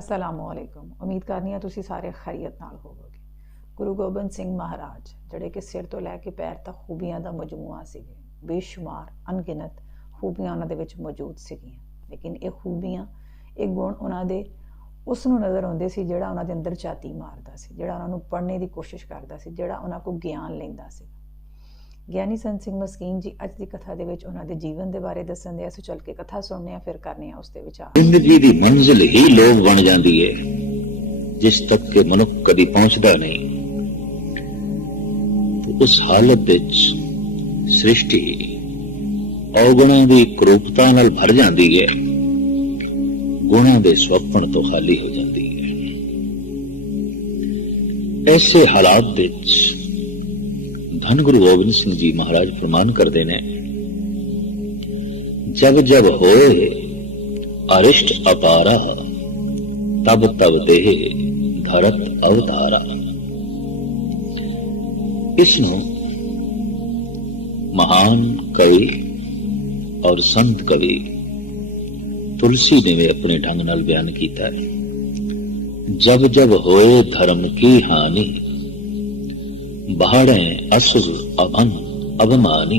अस्सलामुअलैकुम। उम्मीद करनी है तुसी सारे खैरियत नाल होवोगे। गुरु गोबिंद सिंह महाराज जिहड़े कि सिर तो लैके पैर तक खूबियां दा मजमूआ सीगे, बेशुमार अनगिनत खूबियां उन्हां दे विच मौजूद सीगियां, लेकिन ये खूबियां ये गुण उन्हां दे उस नूं नज़र आउंदे सी जिहड़ा उन्हां दे अंदर झाती मारदा सी, जिहड़ा उन्हां नूं पढ़ने की कोशिश करदा सी, जिहड़ा उन्हां कोल ज्ञान लैंदा सी। ਗਿਆਨੀ ਸੰਤ ਸਿੰਘ ਮਸਕੀਨ जी अज की कथा ਦੇ ਵਿੱਚ ਉਹਨਾਂ ਦੇ ਜੀਵਨ ਦੇ ਬਾਰੇ ਦੱਸਣ ਦੇ ਅਸੀਂ ਚੱਲ ਕੇ ਕਥਾ ਸੁਣਨੇ ਆ, ਫਿਰ ਕਰਨੇ ਆ ਉਸ ਤੇ ਵਿਚਾਰ। ਜ਼ਿੰਦਗੀ ਦੀ ਮੰਜ਼ਿਲ ਹੀ ਲੋਭ ਬਣ ਜਾਂਦੀ ਹੈ ਜਿਸ ਤੱਕ ਕਿ ਮਨੁੱਖ ਕਦੀ ਪਹੁੰਚਦਾ ਨਹੀਂ। ਤੇ ਉਸ ਹਾਲਤ ਵਿੱਚ ਸ੍ਰਿਸ਼ਟੀ ਔਗੁਣਾਂ ਦੀ ਕਰੂਪਤਾ ਨਾਲ ਭਰ ਜਾਂਦੀ ਹੈ, ਗੁਣਾਂ ਦੇ ਸੁਪਨ ਤੋਂ ਖਾਲੀ ਹੋ ਜਾਂਦੀ ਹੈ। ਐਸੇ ਹਾਲਾਤ ਵਿੱਚ धन गुरु गोबिंद सिंह जी महाराज फरमान करते ने, जब जब होए अरिष्ट अपारा तब तब देह धरत अवतारा। इसनों महान कवि और संत कवि तुलसी ने भी अपने ढंग नाल बयान किया है। जब जब होए धर्म की हानि बाढ़े असुर अभम अभिमानी,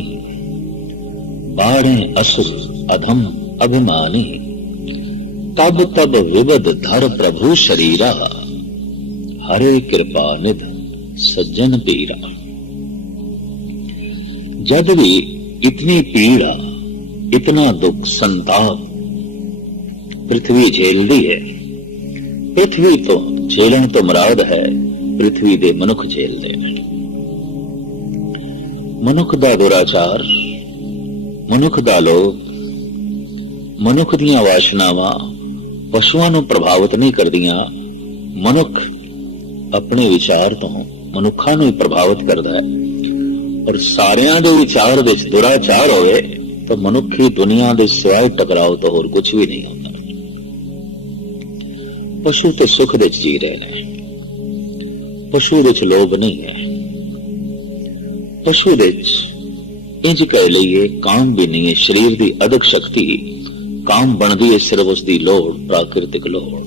बाढ़े असुर अधम अभिमानी, तब तब विबद धर प्रभु शरीरा, हरे कृपा निध सज्जन पीरा। जब भी इतनी पीड़ा इतना दुख संताप पृथ्वी झेलती है, पृथ्वी तो झेलन तो मुराद है पृथ्वी दे मनुख झेलते हैं। मनुख दा दुराचार, मनुख दा लोभ, मनुख दियां वासनावां पशुआं नूं प्रभावित नहीं करदियां। मनुख अपने विचार तो मनुखां नूं ही प्रभावित करदा है, और सारियां दे विचार विच दुराचार होवे तो मनुखी दुनिया दे सिवाय टकराव तो होर कुछ भी नहीं होता। पशु तो सुख विच जी रहे हैं, पशु विच लोभ नहीं है। पशु विच इंज कह लीए काम भी नहीं है। शरीर की अदक शक्ति काम बनती है सिर्फ उसकी लोड़, प्राकृतिक लोड़।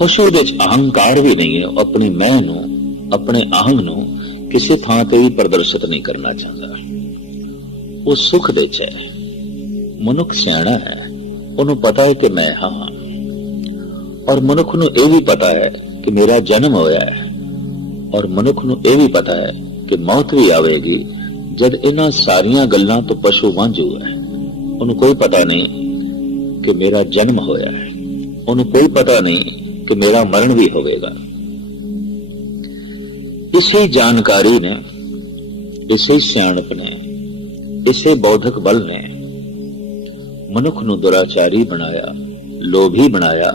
पशु विच अहंकार भी नहीं है। अपनी मैं नू, अपने आहंग नू किसी थां ते भी प्रदर्शित नहीं करना चाहता। वो सुख विच है। मनुख सियाणा है, उन्होंने पता है कि मैं हाँ, और मनुख नू यह भी पता है कि मेरा जन्म होया है, और मनुख नू यह भी पता है कि मौत भी आवेगी। जद इन्हां सारियां गल्लां तो पशु वांझू है। उन्हें कोई पता नहीं कि मेरा जन्म होया है, उन्हें कोई पता नहीं कि मेरा मरण भी होवेगा। इसी जानकारी ने, इसी सियाणप ने, इसी बौद्धिक बल ने मनुख नू दुराचारी बनाया, लोभी बनाया।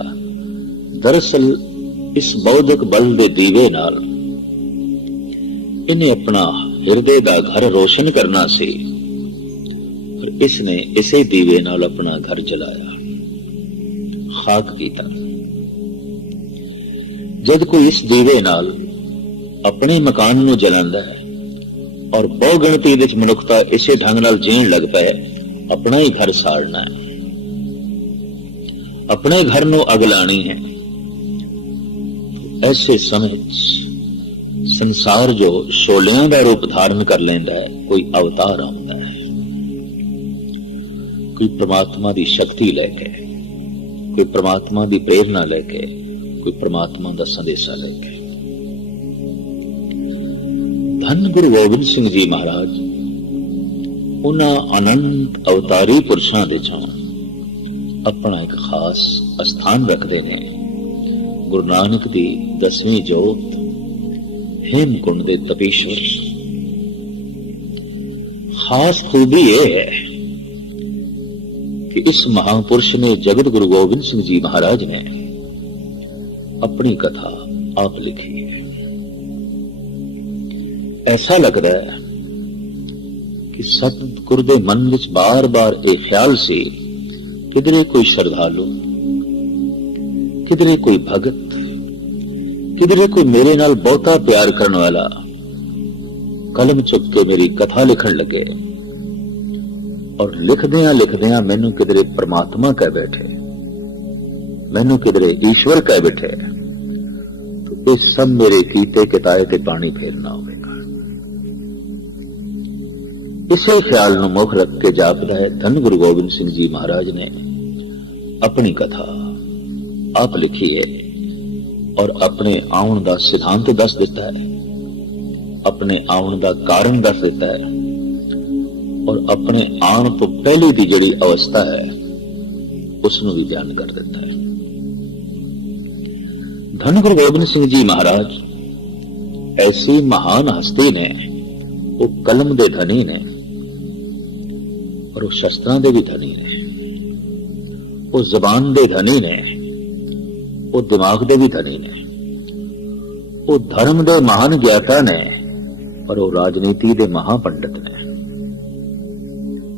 दरअसल इस बौद्धिक बल दे दीवे नाल इन्हें अपना हृदय का घर रोशन करना सी, पर इसने इसे दीवे नाल अपना घर जलाया, खाक कीता। जद कोई इस दीवे नाल अपने मकान नू जलांदा है और बहुगिणती विच मनुखता इसे ढंग नाल जीण लग पए, अपना ही घर साड़ना है, अपने घर नू अग लानी है। ऐसे समय संसार जो शोलियां का रूप धारण कर लेंदा है, कोई अवतार आउंदा है, कोई परमात्मा की शक्ति लेके, कोई परमात्मा की प्रेरणा लेके, कोई परमात्मा का संदेशा लेके। धन गुरु गोबिंद सिंह जी महाराज उन्हां अनंत अवतारी पुरुषां दे चों अपना एक खास स्थान रखते हैं। गुरु नानक दी 10वीं जोत हेमकुंड दे तपीश्वर। खास खूबी यह है कि इस महापुरुष ने, जगत गुरु गोबिंद सिंह जी महाराज ने, अपनी कथा आप लिखी है। ऐसा लगता है कि सतगुरु दे मन विच बार बार एक ख्याल से किधरे कोई श्रद्धालु, किधरे कोई भगत, किधरे कोई मेरे नाल बहुता प्यार करने वाला कलम चुक के मेरी कथा लिखन लगे, और लिखदियां लिखदियां मैनू किधरे परमात्मा कह बैठे। मैनू किधरे ईश्वर कह बैठे तो ये सब मेरे कीते किताए ते पानी फेरना होगा। इसे ख्याल नूं मुख रख के जापदा है धन गुरु गोबिंद सिंह जी महाराज ने अपनी कथा आप लिखी है और अपने आउण का सिद्धांत दस दिता है, अपने आउण का कारण दस दिता है और अपने आउण तो पहले की जिहड़ी अवस्था है उसनूं भी बयान कर दिता है। धन गुरु गोबिंद सिंह जी महाराज ऐसी महान हस्ती ने, वो कलम दे धनी ने और वो शस्त्रां दे भी धनी ने, वो जबान दे धनी ने, वो दिमाग दे भी धनी ने, वो धर्म दे महान ज्ञाता ने और वो राजनीति दे महापंडित ने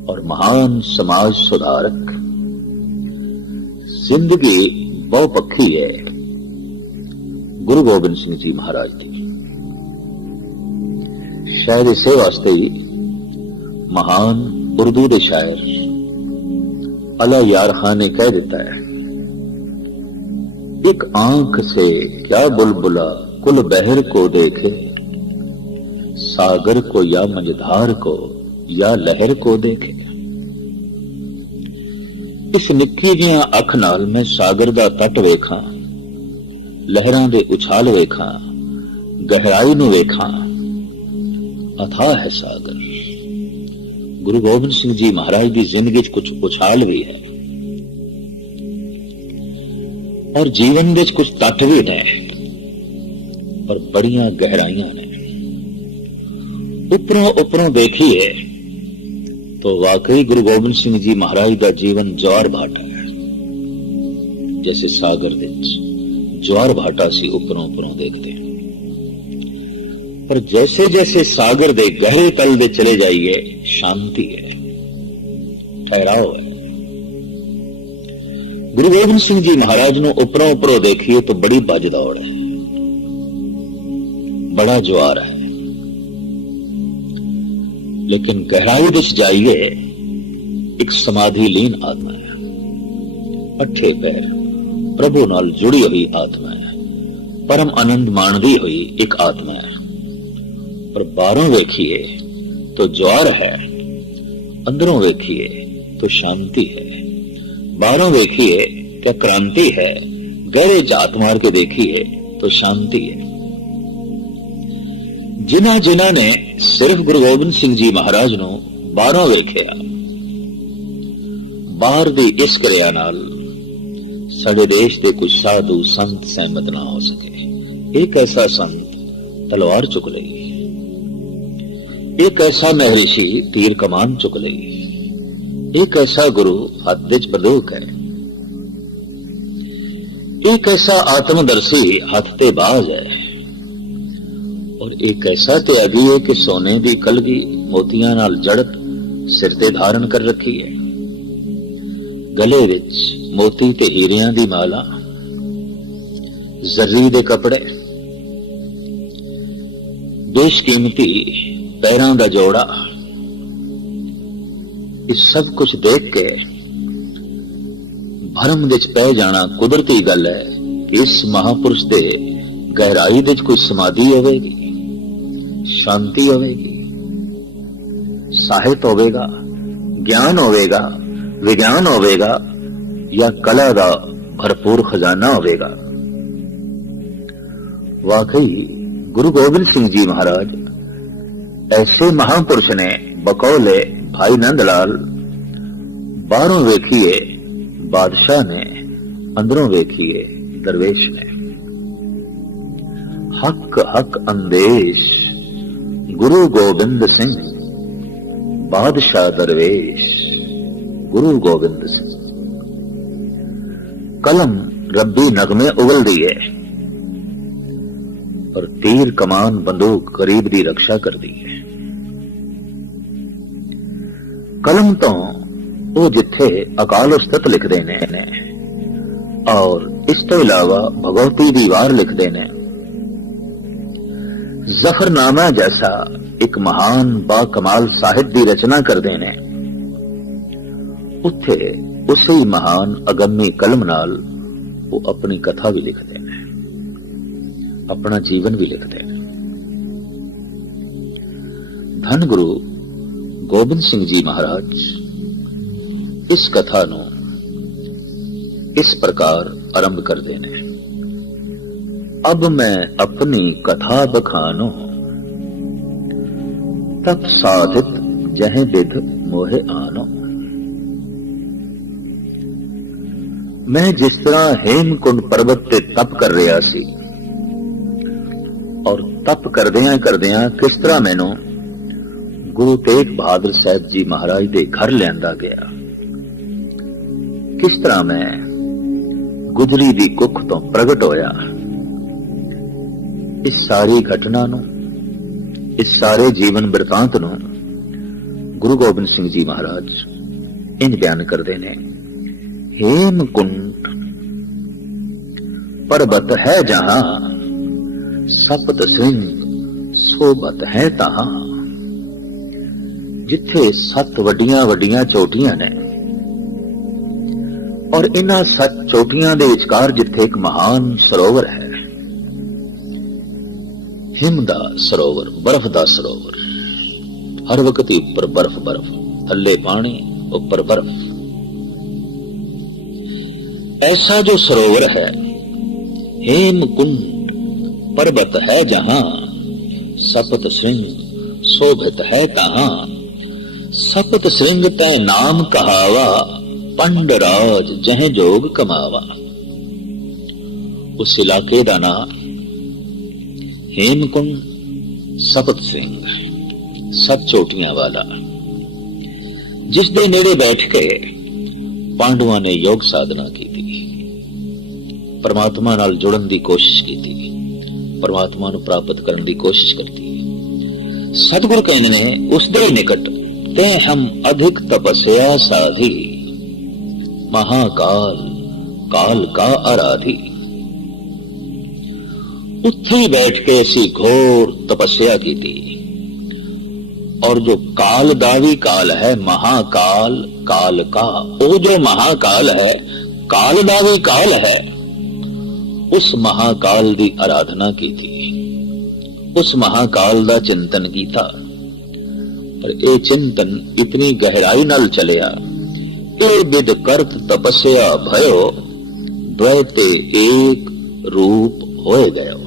और महान समाज सुधारक। जिंदगी बहुपक्षी है गुरु गोबिंद सिंह जी महाराज की। शायद इसे वास्ते ही महान उर्दू दे शायर अला यार खान ने कह देता है, एक आंख से क्या बुलबुला कुल बहर को देखे, सागर को या मझधार को या लहर को देखे। इस निक्की जिहा अख नाल मैं सागर दा तट वेखां, लहरां दे उछाल वेखां, गहराई नूं वेखां, अथाह है सागर। गुरु गोबिंद सिंह जी महाराज की जिंदगी कुछ उछाल भी है और जीवन में कुछ तट भी है और बड़ियां गहराइयां ने। उपरों उपरों देखिए तो वाकई गुरु गोबिंद सिंह जी महाराज का जीवन ज्वार भाटा है, जैसे सागर विच ज्वार भाटा सी उपरों उपरों देखते हैं। पर जैसे जैसे सागर दे गहरे तल दे चले जाइए शांति है, ठहराव है। गुरु गोबिंद सिंह जी महाराज नूं उपरों उपरों देखिए तो बड़ी भज दौड़ है, बड़ा ज्वार है, लेकिन गहराई दिश जाइए एक समाधि लीन आत्मा है, अठे पैर प्रभु नाल जुड़ी हुई आत्मा है, परम आनंद माणदी हुई एक आत्मा है। पर बाहरों वेखिए तो ज्वार है, अंदरों वेखिए तो शांति है। बाहरों वेखिए क्या क्रांति है, गहरे जात मार के देखिए तो शांति है। जिन्हां जिन्हां ने सिर्फ गुरु गोबिंद सिंह जी महाराज नूं बाहरों वेखिया, बाहर दी इस क्रिया नाल साडे देश के कुछ साधु संत सहमत ना हो सके। एक ऐसा संत तलवार चुक लई, एक ऐसा महर्षि तीर कमान चुक लई, एक ऐसा गुरु हाथ विच बंदूक है, एक ऐसा आत्मदर्शी हाथ ते बाज है और एक ऐसा त्यागी है कि सोने दी कलगी मोतियां नाल जड़त सिर ते धारण कर रखी है, गले विच मोती ते हीरियां दी माला, जर्री दे कपड़े, बेशकीमती पैरां दा जोड़ा। इस सब कुछ देख के भरम विच पै जाना कुदरती गल है कि इस महापुरुष दे गहराई विच कोई समाधि होवेगी, शांति होवेगी, साहित्य होवेगा, ज्ञान होवेगा, विज्ञान होवेगा या कला का भरपूर खजाना होवेगा। वाकई गुरु गोबिंद सिंह जी महाराज ऐसे महापुरुष ने बकौले भाई नंदलाल, बाहरों वेखिए बादशाह ने, अंदरों वेखिए दरवेश ने। हक हक अंदेश गुरु गोबिंद सिंह, बादशाह दरवेश गुरु गोबिंद सिंह। कलम रब्बी नगमे उगल दी है और तीर कमान बंदूक गरीब दी रक्षा कर दी है। कलम तो वो जिथे अकाल उस्तत लिखते ने और इस तो इलावा भगवती दी वार लिखते ने। जफरनामा जैसा एक महान बाकमाल साहित्य की रचना करते ने। उथे उसे महान अगम्मी कलम नाल वो अपनी कथा भी लिखते हैं, अपना जीवन भी लिखते हैं। धन गुरु गोबिंद सिंह जी महाराज इस कथा ਨੂੰ इस प्रकार आरंभ करते हैं। अब मैं अपनी कथा बखानो, तप साधित जह विध मोहे आनो। मैं जिस तरह हेमकुंड पर्वत ते तप कर रहा सी और तप करदियां किस तरह मैनू गुरु तेग बहादुर साहब जी महाराज दे घर लियांदा गया, किस तरह मैं गुजरी दी कुख तो प्रगट होया। इस सारी घटना नू, इस सारे जीवन बिरतांत नू गुरु गोबिंद सिंह जी महाराज इंज बयान करते हैं। हेमकुंड पर्वत है जहां, सप्त श्रृंग सोबत है तहां। जिथे 7 वड्डियां वड्डियां चोटियां ने और इन्हां 7 चोटियां दे विचकार जिथे एक महान सरोवर है, हिम दा सरोवर, बर्फ दा सरोवर, हर वक्त ही ऊपर बर्फ बर्फ, थल्ले पानी ऊपर बर्फ। ऐसा जो सरोवर है हेमकुंड पर्वत है जहां, सप्त श्रृंग शोभित है तहां। सप्त श्रृंग तै नाम कहावा, पंडराज जह जोग कमावा। उस इलाके का नाम हेमकुंड सप्त श्रृंग, 7 चोटियां वाला, जिस दे नेड़े बैठ के पांडवां ने योग साधना की थी, परमात्मा नाल जुड़न दी कोशिश की थी, परमात्मा नूं प्राप्त करन दी कोशिश करती। सतगुरु कहंदे ने उस दे निकट ते हम अधिक तपस्या साधी, महाकाल काल का आराधी। उत्थे ही बैठ के ऐसी घोर तपस्या की थी। और जो काल दावी काल है, महाकाल काल का, वो जो महाकाल है, काल दावी काल है, उस महाकाल दी आराधना की थी, उस महाकाल दा चिंतन कीता। पर ये चिंतन इतनी गहराई नाल चलिया, ए विद करत तपस्या भयो, द्वैते एक रूप होए गयो।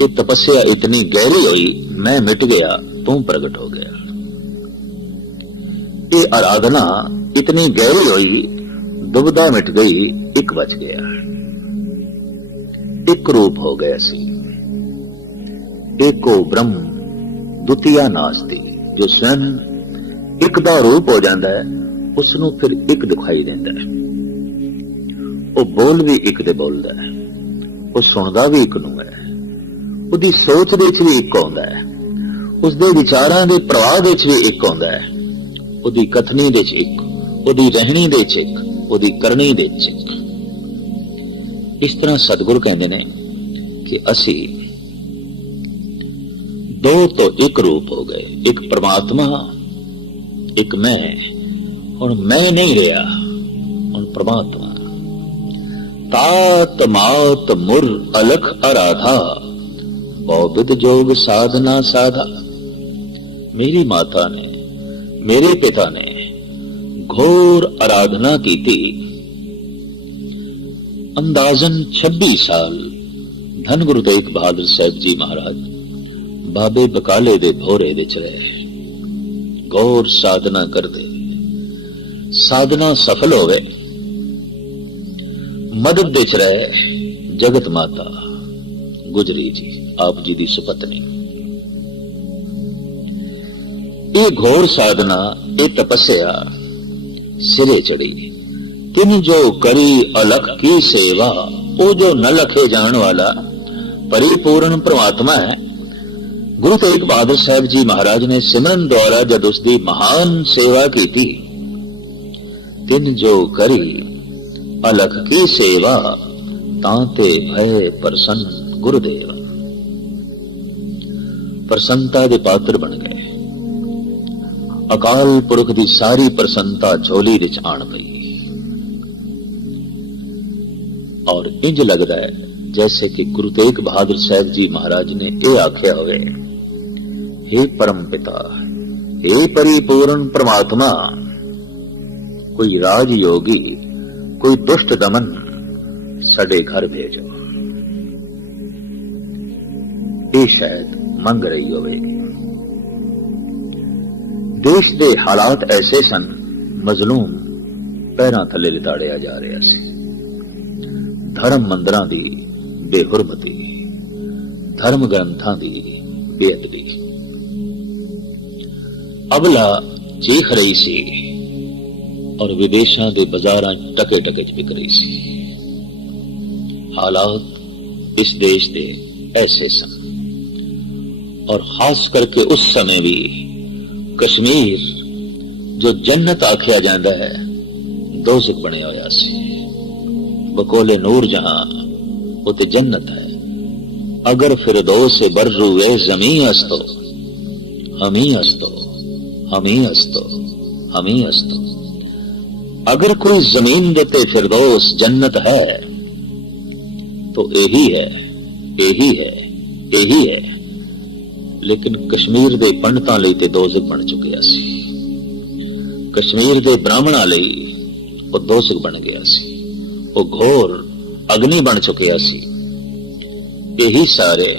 ये तपस्या इतनी गहरी हुई, मैं मिट गया तू प्रकट हो गया। ये आराधना इतनी गहरी हुई, दुविधा मिट गई, एक बच गया, एक रूप हो गया सी। एको ब्रह्म द्वितीया नास्ति, जो स्वयं एक दा रूप हो जाता है, उसनों फिर एक दिखाई देता है। वो बोल भी एक दे बोलता है, वो सुनदा भी एक नूं है, उसदी सोच दे विच भी एक आउंदा है, उसदे विचारां दे प्रवाह दे विच भी एक आउंदा है, उसदी कथनी दे विच एक, उसदी रहनी दे विच एक, उसदी करनी दे विच एक। इस तरह सतगुरु कहंदे ने कि असी दो तो एक रूप हो गए, एक परमात्मा, एक मैं। हुण मैं नहीं रहा, हुण परमात्मा। तात मात मुर अलख आराधा, बहुविध जोग साधना साधा। मेरी माता ने, मेरे पिता ने घोर आराधना की थी। अंदाजन 26 साल धन गुरु तेग बहादुर साहब जी महाराज बाबे बकाले दे भोरे विच रहे, गौर साधना करदे। साधना सफल होवे, मदद विच रहे जगत माता गुजरी जी, आप जी दी सुपत्नी। ये घोर साधना, ये तपस्या सिरे चढ़ी। तिन जो करी अलख की सेवा, वो जो न लखे जान वाला परिपूर्ण परमात्मा है। गुरु तेग बहादुर साहब जी महाराज ने सिमरन द्वारा जब उसकी महान सेवा की थी, तिन जो करी अलख की सेवा, तांते भय प्रसन्न गुरुदेव। प्रसन्नता के पात्र बन गए। अकाल पुरख की सारी प्रसन्नता झोली विच आण पई। और इंज लगता है जैसे कि गुरु तेग बहादुर साहब जी महाराज ने यह आख्या होवे, हे परम पिता, हे परिपूर्ण परमात्मा, कोई राज योगी, कोई दुष्ट दमन साडे घर भेजो। ये शायद मंग रही होवेगी। देश दे हालात ऐसे सन, मजलूम पैरां थले लिताड़िया जा रहा सी। धर्म मंदिरां दी बेहुरमती, धर्म ग्रंथां दी बेअदबी अबला चीख रही सी और विदेशां दे बाजारां टके टके च बिक रही सी। हालात इस देश दे ऐसे सन और खास करके उस समय भी कश्मीर जो जन्नत आख्या जाता है दोज़ख बने होया सी। बकोले नूर जहां वो ते जन्नत है। अगर फिरदौस से बर्रू वे जमी अस्तो, हमी अस्तो, हमी अस्तो, हमी अस्तो। अगर कोई जमीन देते फिरदौस जन्नत है तो यही है, यही है, यही है। लेकिन कश्मीर दे पंडितां लई ते दोज़ख बन चुकिया सी। कश्मीर दे ब्राह्मणां लई वो दोज़ख बन गया सी। वो घोर अग्नि बन चुकिया सी। यही सारे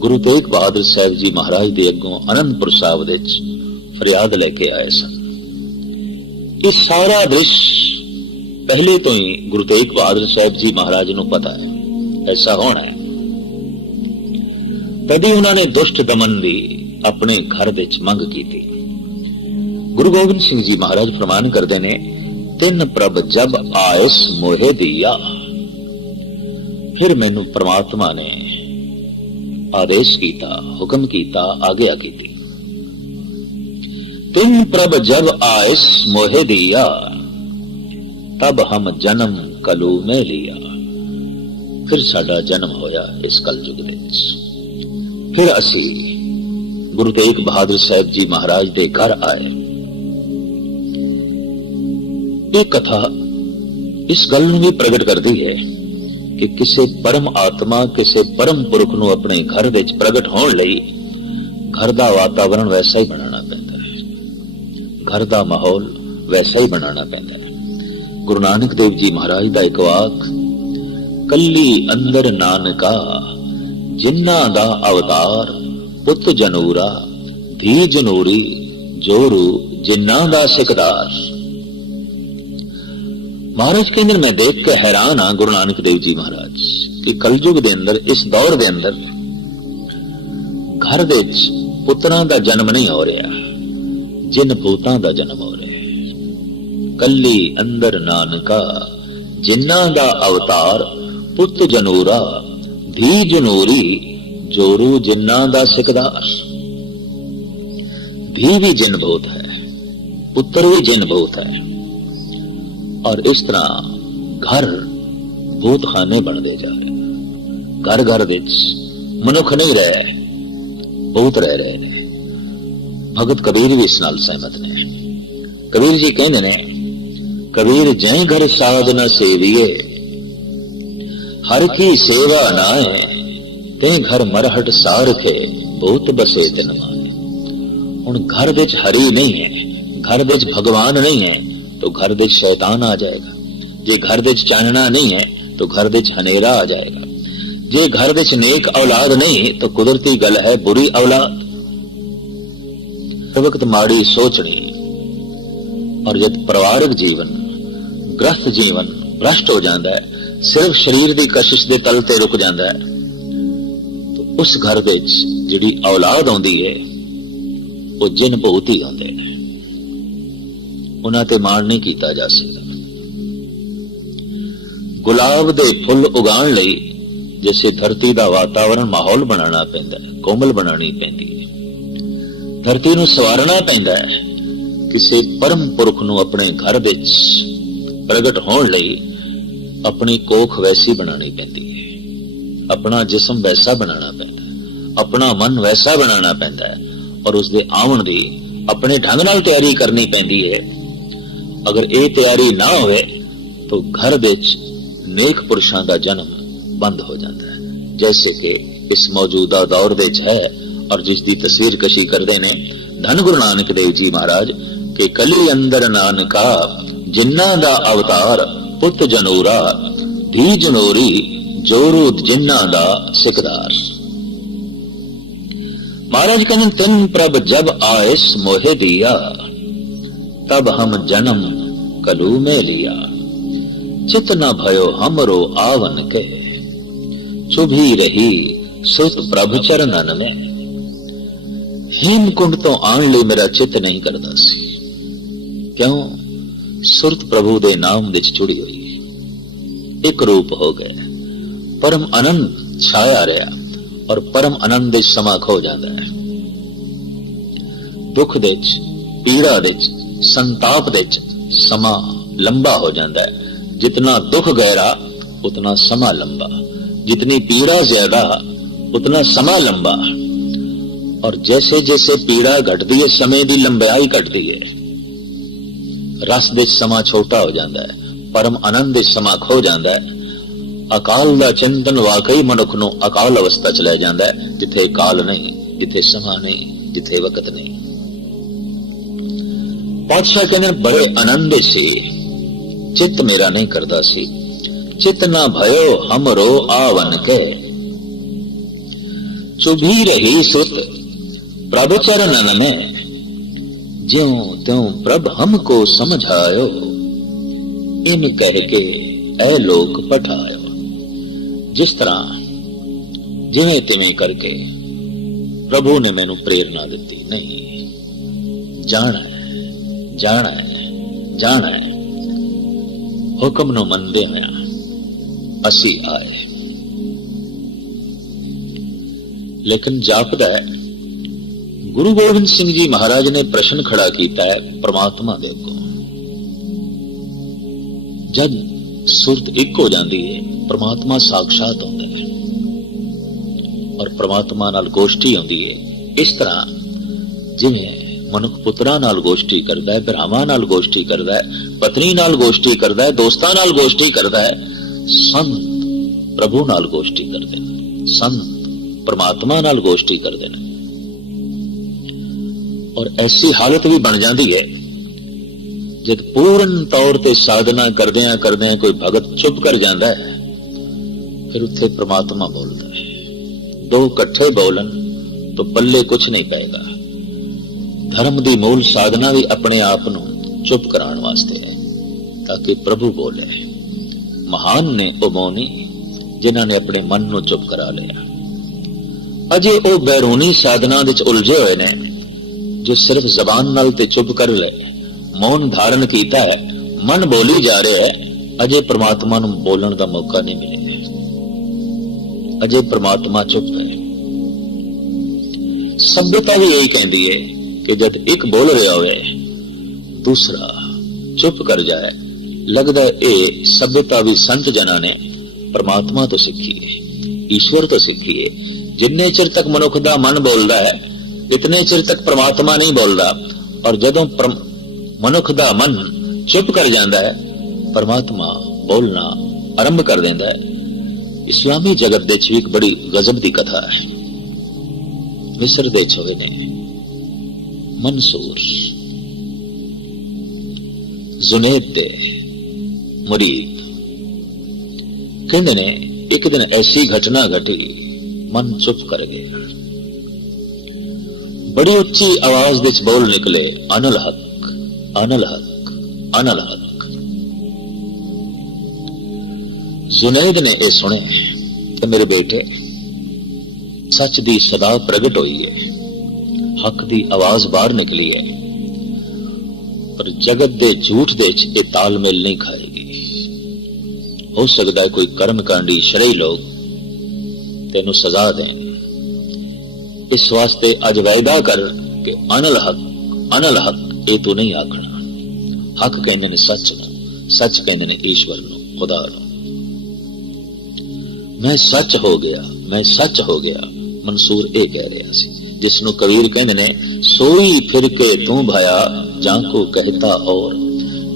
गुरु तेग बहादुर साहब जी महाराज दे अगों आनंदपुर साहब दे फरियाद लेके आए सन। इस सारा दृश्य पहले तो ही गुरु तेग बहादुर साहब जी महाराज नूं पता है ऐसा होना है। तभी उन्होंने दुष्ट दमन की अपने घर दे मंग की थी। गुरु गोबिंद सिंह जी महाराज फरमान करते ने, तिन प्रभ जब आयस मोहे दिया। फिर मैनू परमात्मा ने आदेश किया, हुक्म किया, आज्ञा की थी। तिन प्रभ जब आयस मोहे दिया, तब हम जन्म कलू में लिया। फिर साडा जन्म होया इस कलयुग विच। फिर असी गुरु तेग बहादुर साहब जी महाराज दे घर आए। ये कथा इस गल नूं भी प्रगट करती है कि किसी परम आत्मा, किसी परम पुरख नूं अपने घर विच प्रगट होने लई घर दा वातावरण वैसा ही बनाना पैंदा है, घर दा माहौल वैसा ही बनाना पैंदा है। गुरु नानक देव जी महाराज दा एक वाक, कल्ली अंदर नानका जिन्ना दा अवतार, पुत जनूरा धी जनूरी, जोरू जिन्ना दा सिकदार। महाराज के अंदर मैं देख के हैरान हाँ गुरु नानक देव जी महाराज कि कलयुग के अंदर, इस दौर के अंदर घर दे पुत्रां दा जन्म नहीं हो रहा, जिन भूतां दा जन्म हो रहा है। कल्ली अंदर नानका जिन्ना दा अवतार, पुत जनूरा धी जनूरी, जोरू जिन्ना दा सिकदार। धी भी जिन भूत है, पुत्र भी जिन भूत है। और इस तरह घर भूत खाने बनते जा रहे हैं। घर घर विच मनुख नहीं रहे, भूत रह रहे हैं। भगत कबीर भी इस नाल सहमत ने। कबीर जी कहते ने, कबीर जय घर साध न सेविए, हर की सेवा नाए, ते घर मरहट सार के भूत बसे तिन माए। हुण घर विच हरि नहीं है, घर विच भगवान नहीं है तो घर विच शैतान आ जाएगा। जे घर विच चानना नहीं है तो घर विच हनेरा आ जाएगा। जे घर विच नेक औलाद नहीं तो कुदरती गल है बुरी औलाद। हर वक्त माड़ी सोचनी। और जब परिवारिक जीवन, गृहस्थ जीवन भ्रष्ट हो जाता है, सिर्फ शरीर की कशिश के तल ते रुक जाता है, तो उस घर विच जिहड़ी औलाद आउंदी है वो जिन भूत ही आउंदे ने। उन्हां ते माण नहीं कीता जा सकता। गुलाब दे फुल उगाण लई जैसे धरती दा वातावरण माहौल बनाना पैंदा है, कोमल बनानी पैंदी है, धरती नूं सवारना पैंदा है। किसी परम पुरख नूं अपने घर विच प्रगट होण लई अपनी कोख वैसी बनानी पैंदी है, अपना जिस्म वैसा बनाना पैंदा है, अपना मन वैसा बनाना पैंदा है और उसदे आउण दी अपने ढंग नाल तैयारी करनी पैंदी है। अगर ये तैयारी ना होवे तो घर विच नेक पुरुषां दा जन्म बंद हो जाता है, जैसे कि इस मौजूदा दौर दे च है और जिसकी तस्वीर कशी करते ने धन गुरु नानक देव जी महाराज के कली अंदर नानका जिन्ना दा अवतार पुत जनूरा धी जनूरी जोरू जिन्ना दा सिकदार। महाराज कहते तिन प्रभ जब आयस मोहे दिया तब हम जन्म कलू में लिया चित न भयो हमरो आवन के चुभी रही सुत प्रभ चरणन में। हेमकुंड तो आन ले मेरा चित नहीं करता सी, क्यों? सुरत प्रभु दे नाम विच जुड़ी हुई एक रूप हो गए, परम आनंद छाया रहा और परम आनंद दे समा खो जाता है। दुख दे पीड़ा दे संताप दे समा लंबा हो जाता है। जितना दुख गहरा उतना समा लंबा, जितनी पीड़ा ज्यादा उतना समा लंबा। और जैसे जैसे पीड़ा घटती है समय की लंबाई घटती है, रस दे समा छोटा हो जाता है, परम आनंद दे समा खो जाता है। अकाल दा चिंतन वाकई मनुख नूं अकाल अवस्था च लै जांदा है, जिथे काल नहीं, जिथे समा नहीं, जिथे वक्त नहीं। पातशाह कहते बड़े आनंद से चित्त मेरा नहीं करता सी, चित ना भयो हमरो आवन के चुभी रही सुत प्रभ चरणन में। ज्यों त्यों प्रभ हमको समझायो इन कह के ऐ लोक पठायो। जिस तरह जिवें तिवें करके प्रभु ने मैनू प्रेरणा दी, नहीं जाना है, जाना है, जाना है। हुक्म नु मनदे होया असी आए। लेकिन जापदा है गुरु गोबिंद सिंह जी महाराज ने प्रश्न खड़ा किया है परमात्मा दे को। जब सुरत एक हो जाती है परमात्मा साक्षात होता है और परमात्मा नाल गोष्ठी होती है। इस तरह जिवें मनुख पुत्रा नाल गोष्ठी करता है, भरावां नाल गोष्ठी करता है, पत्नी नाल गोष्ठी करता है, दोस्तां नाल गोष्ठी करता है, संत प्रभु नाल गोष्ठी करते हैं, संत परमात्मा नाल गोष्ठी करते हैं। और ऐसी हालत भी बन जाती है जब पूर्ण तौर ते साधना करदियां करदियां कोई भगत चुप कर जाता है, फिर उत्थे परमात्मा बोलता है। दो इकट्ठे बोलन तो पल्ले कुछ नहीं पेगा। धर्म की मूल साधना भी अपने आप नू चुप कराने वास्ते है ताकि प्रभु बोले। महान ने ओ मौनी जिन्हां ने अपने मन नू चुप करा लिया। अजे ओ बैरूनी साधना विच उलझे हुए ने जो सिर्फ जबान नाल ते चुप कर ले, मौन धारण कीता है, मन बोली जा रहा है, अजे परमात्मा नू बोलण दा मौका नहीं मिलेगा। अजे परमात्मा चुप है। सभ्यता भी यही कहती है कि जब एक बोल रहा होवे दूसरा चुप कर जाए, लगता है ये सभ्यता भी संत जना ने परमात्मा तो सीखी है, ईश्वर तो सीखी है। जिन्ने चिर तक मनुख दा मन बोलता है इतने चिर तक परमात्मा नहीं बोलता, और जदों मनुख दा मन चुप कर जाता है परमात्मा बोलना आरंभ कर देता है। इस्लामी जगत दे च एक बड़ी गजब की कथा है। मिस्र दे च होए ने मंसूर जुनेद दे मुरीद कहते ने एक दिन ऐसी घटना घटी, मन चुप कर गया। बड़ी उच्ची आवाज विच बोल निकले, अनल हक, अनल हक, अनल हक। जुनैद ने यह सुने कि मेरे बेटे सच दी सदा प्रगट हुई है, हक दी आवाज बाहर निकली है, पर जगत दे झूठ दे ये तालमेल नहीं खाएगी। हो सकता है कोई कर्मकांडी शरई लोग तेनू सजा दें। इस वास्ते अज वायदा कर कि अनल हक ये तू नहीं आखना। हक कहने ने सच नूं, सच कहने ने ईश्वर नूं, खुदा नूं। मैं सच हो गया, मैं सच हो गया, मंसूर ये कह रहा सी, जिसनों कबीर कहने ने सोई फिर के तू भाया जाको कहता और।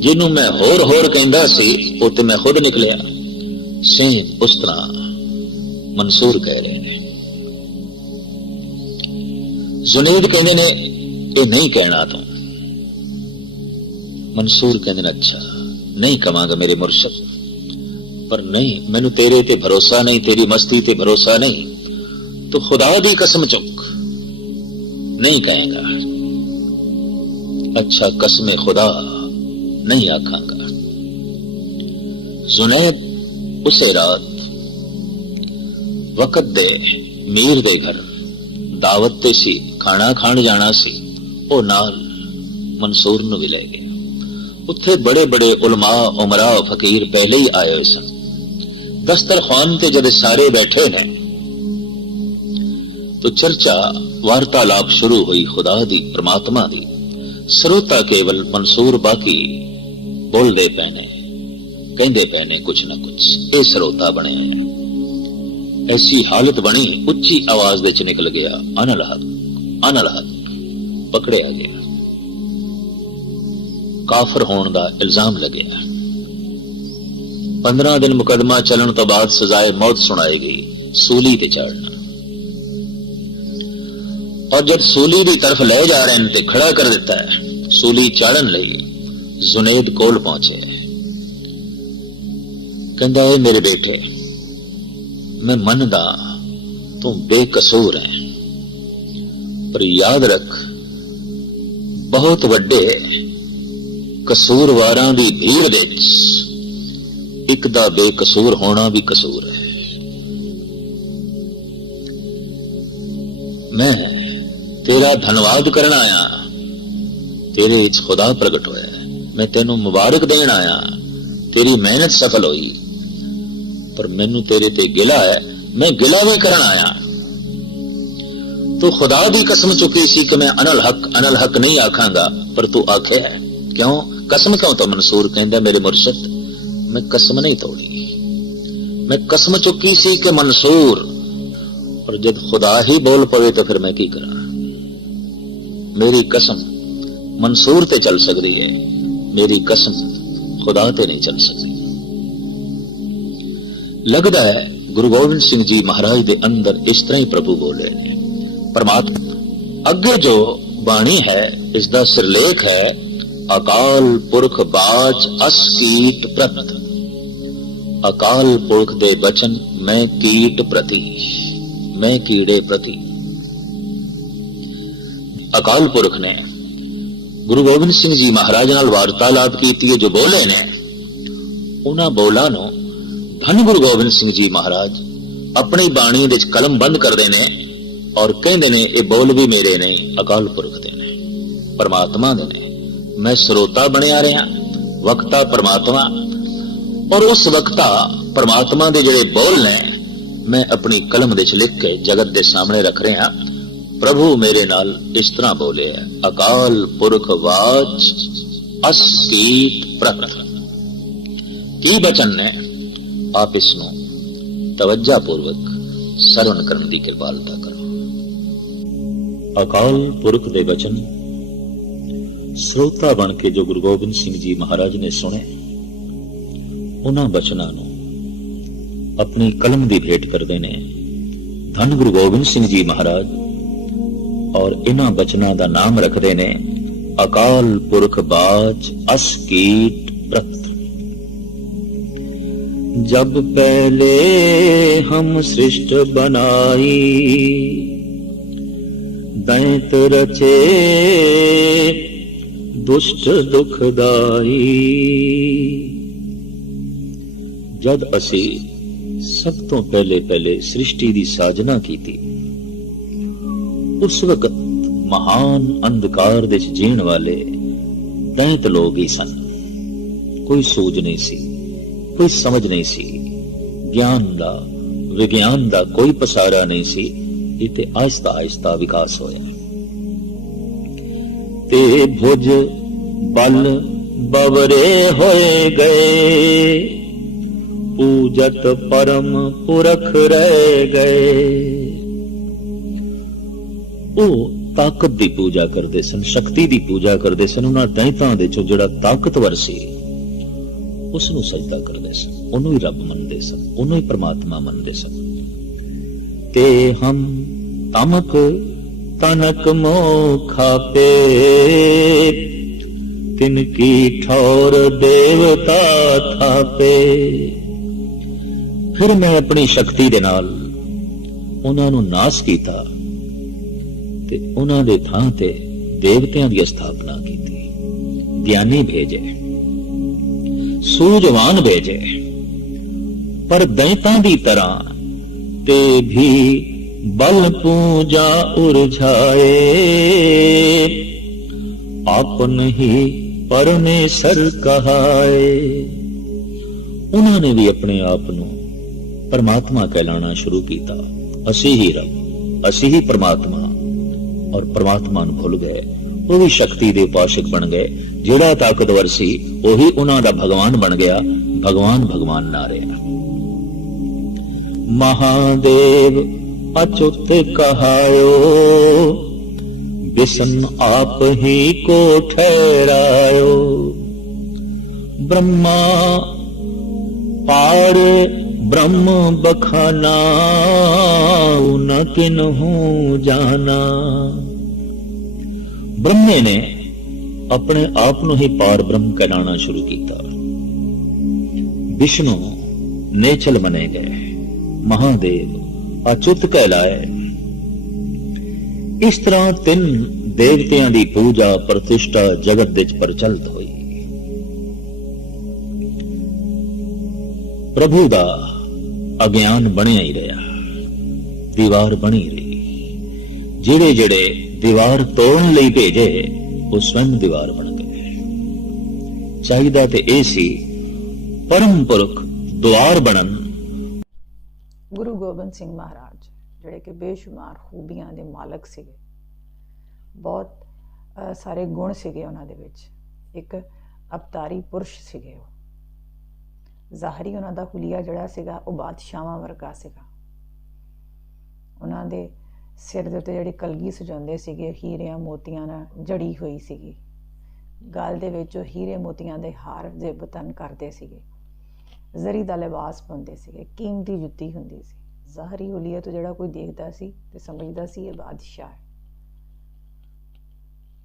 जिन्हों मैं होर कहता सी वो ते मैं खुद निकलिया। ਸੇਮ ਉਸ ਤਰ੍ਹਾਂ ਮਨਸੂਰ ਕਹਿ ਰਹੇ ਨੇ। ਜ਼ੁਨੈਦ ਕਹਿੰਦੇ ਨੇ ਇਹ ਨਹੀਂ ਕਹਿਣਾ ਤੂੰ। ਮਨਸੂਰ ਕਹਿੰਦੇ ਨੇ ਅੱਛਾ ਨਹੀਂ ਕਵਾਂਗਾ ਮੇਰੇ ਮੁਰਸ਼ਦ, ਪਰ ਨਹੀਂ ਮੈਨੂੰ ਤੇਰੇ ਤੇ ਭਰੋਸਾ ਨਹੀਂ, ਤੇਰੀ ਮਸਤੀ ਤੇ ਭਰੋਸਾ ਨਹੀਂ, ਤੂੰ ਖੁਦਾ ਦੀ ਕਸਮ ਚੁੱਕ नहीं कहेगा। अच्छा कसमे खुदा नहीं आखांगा। जुनैद उसे रात वक्त दे मीर दे घर दावत ते सी, खाना खाण जाना सी, ओ नाल मंसूर नूं भी लै गए। उत्थे बड़े बड़े उलमा उमरा फकीर पहले ही आए हुए सन। दस्तरखान ते जद सारे बैठे ने तो चर्चा वार्तालाप शुरू हुई खुदा दी, परमात्मा दी। श्रोता केवल मंसूर बाकी बोलते पैने, कहते पैने कुछ ना कुछ। ये श्रोता बने है। ऐसी हालत बनी उच्ची आवाज विच निकल गया अनल हक, अनल हक। पकड़िया गया, काफर होने का इल्जाम लगया। 15 दिन मुकदमा चलन तो बाद सजाए मौत सुनाएगी, सूली ते चढ़ना। और जब सूली की तरफ ले जा रहे हैं तो खड़ा कर देता है। सूली चाड़न लई जुनैद कोल पहुंचे, कहता है मेरे बेटे मैं मनदा तू बेकसूर है, पर याद रख बहुत वड्डे कसूरवारां दी भीड़ दे एक दा बेकसूर होना भी कसूर है। मैं तेरा धन्यवाद करना आया, तेरे इच खुदा प्रगट होया। मैं तेनू मुबारक देन आया, तेरी मेहनत सफल हुई, पर मैनू तेरे ते गिला है, मैं गिला भी करन आया। तू खुदा दी कसम चुकी सी कि मैं अनल हक नहीं आखांगा, पर तू आखे है। क्यों कसम क्यों? तो मंसूर कहंदा मेरे मुर्शद मैं कसम नहीं तोड़ी, मैं कसम चुकी सी कि मंसूर, और जब खुदा ही बोल पवे तो फिर मैं की करा। मेरी कसम मंसूर ते चल सकती है, मेरी कसम खुदा ते नहीं चल सकती। लगता है गुरु गोबिंद सिंह जी महाराज दे अंदर इस तरह ही प्रभु बोले। परमात्मा अगे जो बाणी है इसका सिरलेख है अकाल पुरख बाज अस कीट प्रत। अकाल पुरख दे बचन मैं कीट प्रति, मैं कीड़े प्रति। अकाल पुरख ने गुरु गोबिंद सिंह जी महाराज नाल वार्तालाप की, जो बोले ने उन्हां बोलां नूं धन गुरु गोबिंद सिंह जी महाराज अपनी बाणी दे कलम बंद करते ने और कहते ने ये बोल भी मेरे ने, अकाल पुरख दे ने, परमात्मा दे ने। मैं श्रोता बनिया रहा, वक्ता परमात्मा, और उस वक्ता परमात्मा दे जिहड़े बोल ने मैं अपनी कलम दे लिख के जगत दे सामने रख रहा। प्रभु मेरे नाल इस तरह बोले है अकाल पुरख वाच अस कीट प्रत। की बचन ने आप इसनों तवज्जा पूर्वक सरवण करने की कृपालता करो। अकाल पुरख दे बचन श्रोता बन के जो गुरु गोबिंद सिंह जी महाराज ने सुने, उन्हां बचनां नूं अपनी कलम दी भेंट करदे ने धन गुरु गोबिंद सिंह जी महाराज, और इन्हां बचनां दा नाम रखदे ने अकाल पुरख बाज अस कीट प्रत। जब पहले हम सृष्ट बनाई दैत रचे दुष्ट दुखदाई। जद असी सब तो पहले सृष्टि की साजना की थी, उस वक्त महान अंधकार दे जीण वाले दैत लोग ही सन। कोई सूझ नहीं सी, कोई समझ नहीं सी, ज्ञान दा विज्ञान दा कोई पसारा नहीं सी। इते आहिस्ता आहिस्ता विकास होया ते भुज बल बवरे होए गए, पूजत परम पुरख रह गए। ताकत की पूजा करते सन, शक्ति की पूजा करते सन। उन्हां दैतां दे चों जिहड़ा ताकतवर सी ਉਸ ਨੂੰ ਸਜਦਾ ਕਰਦੇ ਸਨ, ਉਹਨੂੰ ਹੀ ਰੱਬ ਮੰਨਦੇ ਸਨ, ਉਹਨੂੰ ਹੀ ਪ੍ਰਮਾਤਮਾ ਮੰਨਦੇ ਸਨ। ਤੇ ਹਮ ਤਮਕ ਤਨਕ ਮੋਹ ਖਾਪੇ, ਤਿਨ ਕੀ ਠੌਰ ਦੇਵਤਾ ਥਾਪੇ। ਫਿਰ ਮੈਂ ਆਪਣੀ ਸ਼ਕਤੀ ਦੇ ਨਾਲ ਉਹਨਾਂ ਨੂੰ ਨਾਸ ਕੀਤਾ ਤੇ ਉਹਨਾਂ ਦੇ ਥਾਂ ਤੇ ਦੇਵਤਿਆਂ ਦੀ ਸਥਾਪਨਾ ਕੀਤੀ। ਗਿਆਨੀ ਭੇਜੇ, ਸੂਝਵਾਨ ਭੇਜੇ, ਪਰ ਦੈਂਤਾਂ ਦੀ ਤਰ੍ਹਾਂ ਤੇ ਵੀ ਬਲ ਪੂਜਾ ਉਰਝਾਏ। ਆਪਨ ਹੀ ਪਰਮੇਸ਼ਰ ਕਹਾਏ। ਉਹਨਾਂ ਨੇ ਵੀ ਆਪਣੇ ਆਪ ਨੂੰ ਪਰਮਾਤਮਾ ਕਹਿਲਾਣਾ ਸ਼ੁਰੂ ਕੀਤਾ। ਅਸੀਂ ਹੀ ਰੱਬ, ਅਸੀਂ ਹੀ ਪਰਮਾਤਮਾ, ਔਰ ਪਰਮਾਤਮਾ ਨੂੰ ਭੁੱਲ ਗਏ। ਉਹ ਵੀ ਸ਼ਕਤੀ ਦੇ ਉਪਾਸ਼ਕ ਬਣ ਗਏ। ਜਿਹੜਾ ਤਾਕਤਵਰ ਸੀ ਉਹੀ ਉਹਨਾਂ ਦਾ ਭਗਵਾਨ ਬਣ ਗਿਆ। ਭਗਵਾਨ ਭਗਵਾਨ ਨਾ ਰਿਹਾ। ਮਹਾਦੇਵ ਅਚੁੱਤ ਕਹਾਇਓ, ਬਿਸਨ ਆਪ ਹੀ ਕੋ ਠਹਿਰਾਇਓ। ਬ੍ਰਹਮਾ ਪਾਰ ब्रह्म बखाना, न किन्हू जाना। ब्रह्मे ने अपने आप ਨੂੰ ਹੀ ਪਾਰ ਬ੍ਰਹਮ ਕਹਿਲਾਣਾ ਸ਼ੁਰੂ ਕੀਤਾ। ਵਿਸ਼ਨੂੰ ਨੇਚਲ ਬਣੇ ਗਏ, ਮਹਾਦੇਵ ਅਚੁੱਤ ਕਹਿਲਾਏ। ਇਸ ਤਰ੍ਹਾਂ ਤਿੰਨ ਦੇਵਤਿਆਂ ਦੀ ਪੂਜਾ ਪ੍ਰਤਿਸ਼ਠਾ ਜਗਤ ਵਿੱਚ ਪ੍ਰਚਲਿਤ ਹੋਈ। ਪ੍ਰਭੂ ਦਾ ਅਗਿਆਨ ਬਣਿਆ ਹੀ ਰਿਹਾ, ਦੀਵਾਰ ਬਣੀ ਰਹੀ। ਜਿਹੜੇ ਜਿਹੜੇ ਦੀਵਾਰ ਤੋੜਨ ਲਈ ਭੇਜੇ ਉਹ ਸਵੈਮ ਦੀਵਾਰ ਬਣ ਗਏ। ਚਾਹੀਦਾ ਤੇ ਇਹ ਸੀ ਪਰਮ ਪੁਰਖ ਦੁਆਰ ਬਣਨ। ਗੁਰੂ ਗੋਬਿੰਦ ਸਿੰਘ ਮਹਾਰਾਜ ਜਿਹੜੇ ਕਿ ਬੇਸ਼ੁਮਾਰ ਖੂਬੀਆਂ ਦੇ ਮਾਲਕ ਸੀਗੇ, ਬਹੁਤ ਸਾਰੇ ਗੁਣ ਸੀਗੇ ਉਹਨਾਂ ਦੇ ਵਿੱਚ। ਇੱਕ ਅਵਤਾਰੀ ਪੁਰਸ਼ ਸੀਗੇ ਉਹ। ਜ਼ਾਹਰੀ ਉਹਨਾਂ ਦਾ ਹੁਲੀਆ ਜਿਹੜਾ ਸੀਗਾ ਉਹ ਬਾਦਸ਼ਾਹਾਂ ਵਰਗਾ ਸੀਗਾ। ਉਹਨਾਂ ਦੇ ਸਿਰ ਦੇ ਉੱਤੇ ਜਿਹੜੀ ਕਲਗੀ ਸਜਾਉਂਦੇ ਸੀਗੇ ਹੀਰਿਆਂ ਮੋਤੀਆਂ ਨਾਲ ਜੜੀ ਹੋਈ ਸੀਗੀ। ਗਲ ਦੇ ਵਿੱਚ ਉਹ ਹੀਰੇ ਮੋਤੀਆਂ ਦੇ ਹਾਰ ਜ਼ੇਬਤਨ ਕਰਦੇ ਸੀਗੇ। ਜ਼ਰੀ ਦਾ ਲਿਬਾਸ ਪਾਉਂਦੇ ਸੀਗੇ। ਕੀਮਤੀ ਜੁੱਤੀ ਹੁੰਦੀ ਸੀ। ਜ਼ਾਹਰੀ ਹੁਲੀਆ ਤੋਂ ਜਿਹੜਾ ਕੋਈ ਦੇਖਦਾ ਸੀ ਤੇ ਸਮਝਦਾ ਸੀ ਇਹ ਬਾਦਸ਼ਾਹ ਹੈ।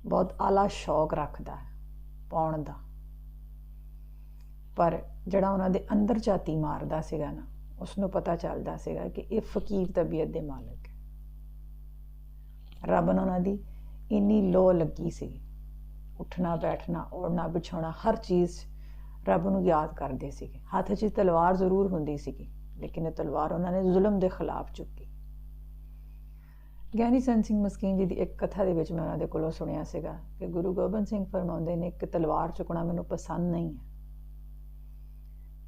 ਬਹੁਤ ਆਲਾ ਸ਼ੌਕ ਰੱਖਦਾ ਹੈ ਪਾਉਣ ਦਾ, ਪਰ ਜਿਹੜਾ ਉਹਨਾਂ ਦੇ ਅੰਦਰ ਝਾਤੀ ਮਾਰਦਾ ਸੀਗਾ ਨਾ, ਉਸਨੂੰ ਪਤਾ ਚੱਲਦਾ ਸੀਗਾ ਕਿ ਇਹ ਫਕੀਰ ਤਬੀਅਤ ਦੇ ਮਾਲਕ ਹੈ। ਰੱਬ ਨੂੰ ਉਹਨਾਂ ਦੀ ਇੰਨੀ ਲੋਹ ਲੱਗੀ ਸੀ। ਉੱਠਣਾ ਬੈਠਣਾ ਓੜਨਾ ਵਿਛਾਉਣਾ ਹਰ ਚੀਜ਼ ਰੱਬ ਨੂੰ ਯਾਦ ਕਰਦੇ ਸੀਗੇ। ਹੱਥ 'ਚ ਤਲਵਾਰ ਜ਼ਰੂਰ ਹੁੰਦੀ ਸੀਗੀ, ਲੇਕਿਨ ਇਹ ਤਲਵਾਰ ਉਹਨਾਂ ਨੇ ਜ਼ੁਲਮ ਦੇ ਖਿਲਾਫ ਚੁੱਕੀ। ਗਿਆਨੀ ਸੰਤ ਸਿੰਘ ਮਸਕੀਨ ਜੀ ਦੀ ਇੱਕ ਕਥਾ ਦੇ ਵਿੱਚ ਮੈਂ ਉਹਨਾਂ ਦੇ ਕੋਲੋਂ ਸੁਣਿਆ ਸੀਗਾ ਕਿ ਗੁਰੂ ਗੋਬਿੰਦ ਸਿੰਘ ਫਰਮਾਉਂਦੇ ਨੇ ਕਿ ਤਲਵਾਰ ਚੁੱਕਣਾ ਮੈਨੂੰ ਪਸੰਦ ਨਹੀਂ ਹੈ,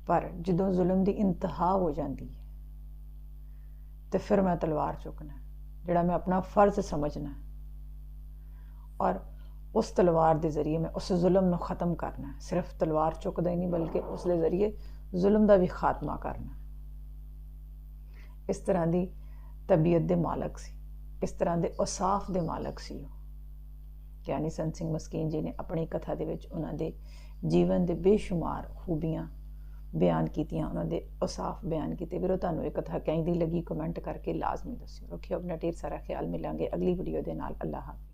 ਪਰ ਜਦੋਂ ਜ਼ੁਲਮ ਦੀ ਇੰਤਹਾ ਹੋ ਜਾਂਦੀ ਹੈ ਤੇ ਫਿਰ ਮੈਂ ਤਲਵਾਰ ਚੁੱਕਣਾ, ਜਿਹੜਾ ਮੈਂ ਆਪਣਾ ਫਰਜ਼ ਸਮਝਣਾ, ਔਰ ਉਸ ਤਲਵਾਰ ਦੇ ਜ਼ਰੀਏ ਮੈਂ ਉਸ ਜ਼ੁਲਮ ਨੂੰ ਖ਼ਤਮ ਕਰਨਾ। ਸਿਰਫ ਤਲਵਾਰ ਚੁੱਕਦਾ ਹੀ ਨਹੀਂ, ਬਲਕਿ ਉਸ ਦੇ ਜ਼ਰੀਏ ਜ਼ੁਲਮ ਦਾ ਵੀ ਖਾਤਮਾ ਕਰਨਾ। ਇਸ ਤਰ੍ਹਾਂ ਦੀ ਤਬੀਅਤ ਦੇ ਮਾਲਕ ਸੀ, ਇਸ ਤਰ੍ਹਾਂ ਦੇ ਔਸਾਫ ਦੇ ਮਾਲਕ ਸੀ ਉਹ। ਗਿਆਨੀ ਸੰਤ ਸਿੰਘ ਮਸਕੀਨ ਜੀ ਨੇ ਆਪਣੀ ਕਥਾ ਦੇ ਵਿੱਚ ਉਹਨਾਂ ਦੇ ਜੀਵਨ ਦੇ ਬੇਸ਼ੁਮਾਰ ਖੂਬੀਆਂ ਬਿਆਨ ਕੀਤੀਆਂ, ਉਹਨਾਂ ਦੇ ਔਸਾਫ ਬਿਆਨ ਕੀਤੇ। ਵੀਰੋ, ਤੁਹਾਨੂੰ ਇਹ ਕਥਾ ਕਿਵੇਂ ਦੀ ਲੱਗੀ ਕਮੈਂਟ ਕਰਕੇ ਲਾਜ਼ਮੀ ਦੱਸਿਓ। ਰੱਖਿਓ ਆਪਣਾ ਢੇਰ ਸਾਰਾ ਖਿਆਲ। ਮਿਲਾਂਗੇ ਅਗਲੀ ਵੀਡੀਓ ਦੇ ਨਾਲ। ਅੱਲਾਹ ਹਾਫ਼ਿਜ਼।